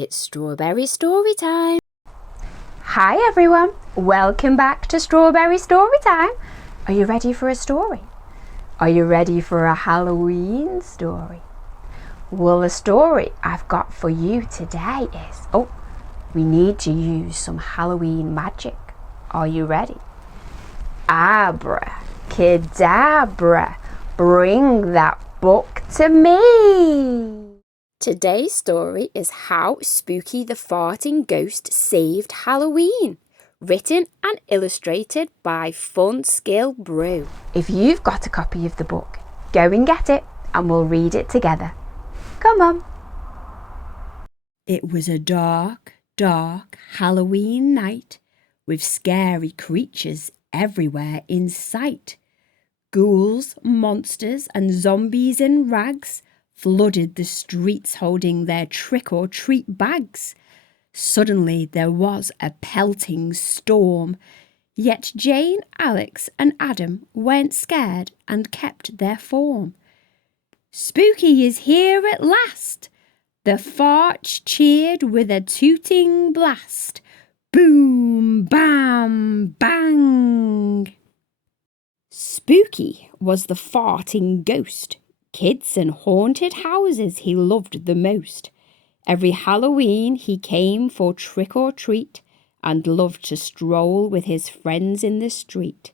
It's Strawberry Story Time. Hi everyone, welcome back to Strawberry Story Time. Are you ready for a story? Are you ready for a Halloween story? Well, the story I've got for you today is, we need to use some Halloween magic. Are you ready? Abracadabra, bring that book to me. Today's story is How Spooky the Farting Ghost Saved Halloween, written and illustrated by Funskill Brew. If you've got a copy of the book, go and get it and we'll read it together. Come on. It was a dark, dark Halloween night with scary creatures everywhere in sight. Ghouls, monsters and zombies in rags flooded the streets holding their trick-or-treat bags. Suddenly there was a pelting storm, yet Jane, Alex and Adam weren't scared and kept their form. Spooky is here at last! The farts cheered with a tooting blast. Boom, bam, bang! Spooky was the farting ghost. Kids and haunted houses he loved the most. Every Halloween he came for trick or treat and loved to stroll with his friends in the street.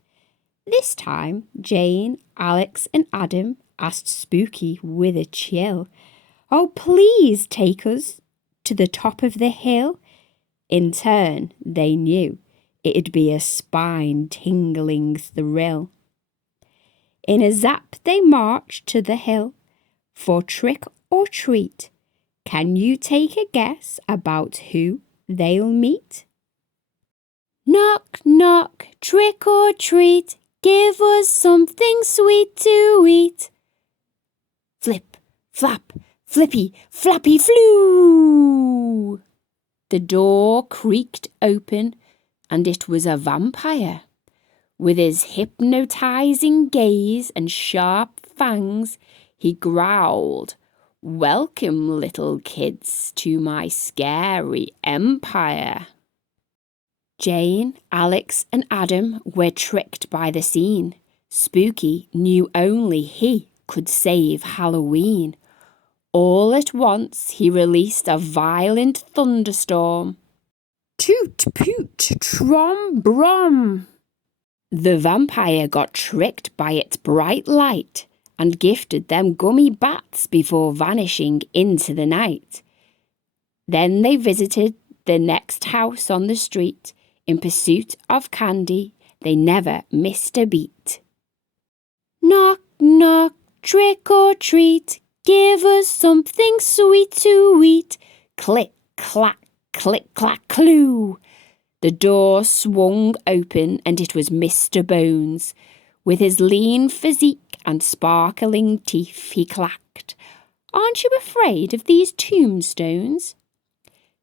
This time, Jane, Alex and Adam asked Spooky with a chill, "Oh, please take us to the top of the hill." In turn, they knew it'd be a spine-tingling thrill. In a zap they marched to the hill for trick or treat. Can you take a guess about who they'll meet? Knock, knock, trick or treat, give us something sweet to eat. Flip, flap, flippy, flappy, flew. The door creaked open and it was a vampire. With his hypnotizing gaze and sharp fangs, he growled, "Welcome, little kids, to my scary empire." Jane, Alex and Adam were tricked by the scene. Spooky knew only he could save Halloween. All at once he released a violent thunderstorm. Toot, poot, trom, brom! The vampire got tricked by its bright light and gifted them gummy bats before vanishing into the night. Then they visited the next house on the street. In pursuit of candy, they never missed a beat. Knock, knock, trick or treat, give us something sweet to eat. Click, clack, click, clack, clue. The door swung open and it was Mr. Bones. With his lean physique and sparkling teeth, he clacked, "Aren't you afraid of these tombstones?"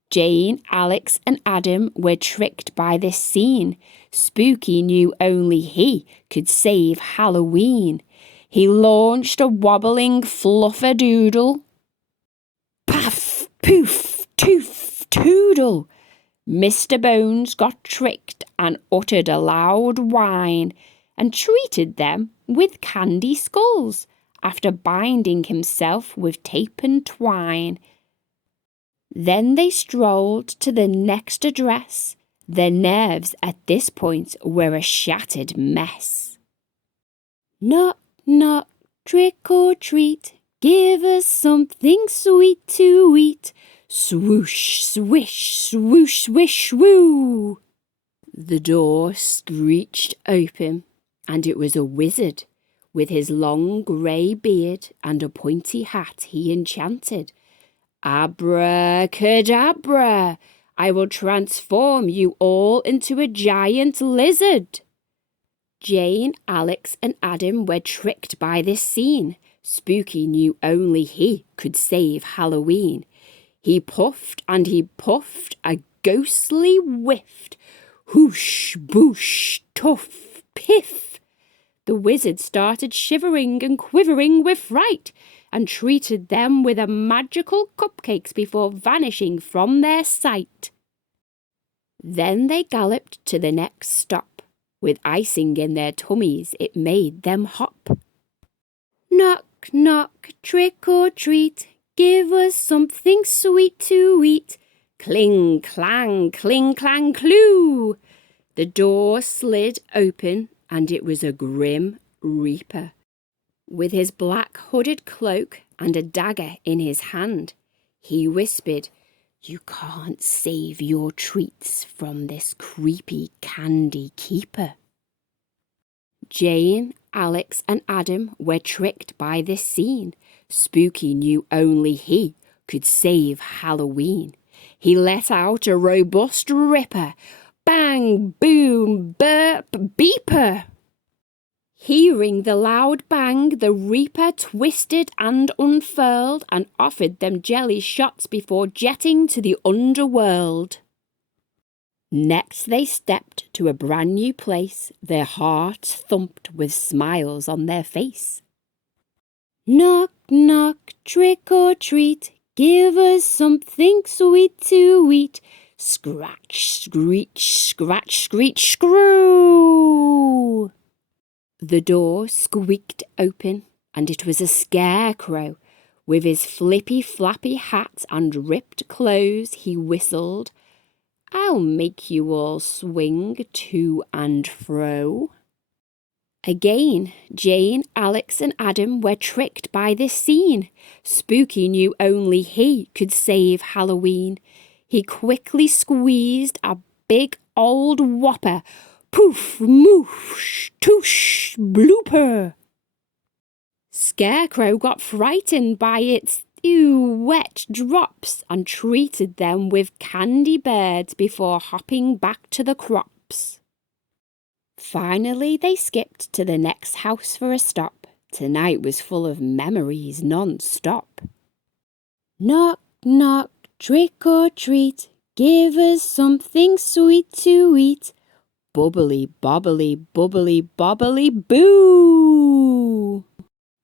Jane, Alex and Adam were tricked by this scene. Spooky knew only he could save Halloween. He launched a wobbling flufferdoodle. Puff, poof, toof, toodle. Mr. Bones got tricked and uttered a loud whine and treated them with candy skulls after binding himself with tape and twine. Then they strolled to the next address. Their nerves at this point were a shattered mess. Knock, knock, trick or treat, give us something sweet to eat. Swoosh, swish, swoosh, swish, swoo. The door screeched open, and it was a wizard. With his long grey beard and a pointy hat he enchanted. "Abracadabra, I will transform you all into a giant lizard." Jane, Alex and Adam were tricked by this scene. Spooky knew only he could save Halloween. He puffed and he puffed, a ghostly whiffed. Whoosh, boosh, tuff, piff. The wizard started shivering and quivering with fright and treated them with magical cupcakes before vanishing from their sight. Then they galloped to the next stop. With icing in their tummies, it made them hop. Knock, knock, trick or treat, give us something sweet to eat. Cling, clang, clue. The door slid open, and it was a grim reaper, with his black hooded cloak and a dagger in his hand. He whispered, "You can't save your treats from this creepy candy keeper." Jane, Alex and Adam were tricked by this scene. Spooky knew only he could save Halloween. He let out a robust ripper. Bang, boom, burp, beeper. Hearing the loud bang, the reaper twisted and unfurled and offered them jelly shots before jetting to the underworld. Next they stepped to a brand new place, their hearts thumped with smiles on their face. Knock, knock, trick or treat, give us something sweet to eat. Scratch, screech, screw. The door squeaked open, and it was a Scarecrow. With his flippy flappy hat and ripped clothes, he whistled, "I'll make you all swing to and fro." Again, Jane, Alex and Adam were tricked by this scene. Spooky knew only he could save Halloween. He quickly squeezed a big old whopper. Poof, moosh, toosh, blooper. Scarecrow got frightened by its wet drops and treated them with candy birds before hopping back to the crops. Finally, they skipped to the next house for a stop. Tonight was full of memories non-stop. Knock, knock, trick or treat, give us something sweet to eat. Bubbly, bobbly, bubbly, bobbly, boo!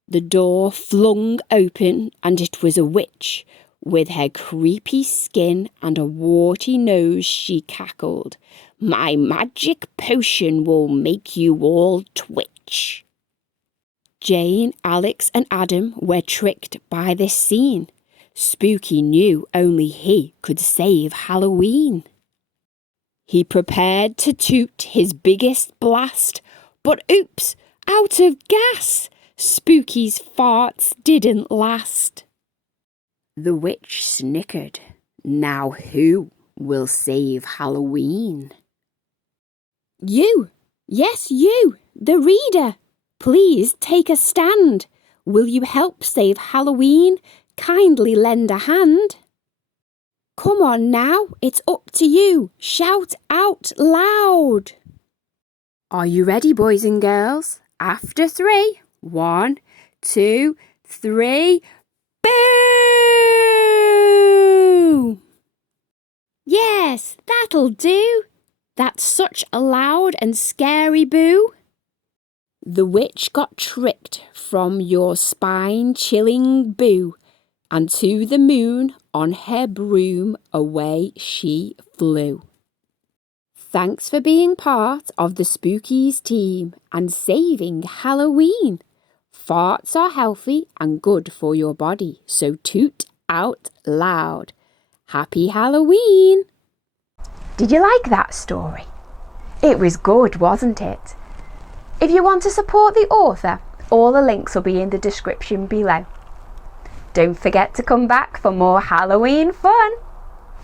The door flung open, and it was a witch. With her creepy skin and a warty nose, she cackled, "My magic potion will make you all twitch." Jane, Alex and Adam were tricked by this scene. Spooky knew only he could save Halloween. He prepared to toot his biggest blast, but oops, out of gas! Spooky's farts didn't last. The witch snickered. Now who will save Halloween? You! Yes, you! The reader! Please take a stand. Will you help save Halloween? Kindly lend a hand. Come on now, it's up to you. Shout out loud. Are you ready, boys and girls? After 3. 1, 2, 3. Boo! Yes, that'll do. That's such a loud and scary boo. The witch got tricked from your spine-chilling boo, and to the moon on her broom away she flew. Thanks for being part of the Spookies team and saving Halloween. Farts are healthy and good for your body, so toot out loud. Happy Halloween! Did you like that story? It was good, wasn't it? If you want to support the author, all the links will be in the description below. Don't forget to come back for more Halloween fun.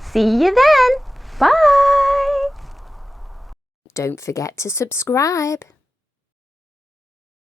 See you then. Bye. Don't forget to subscribe.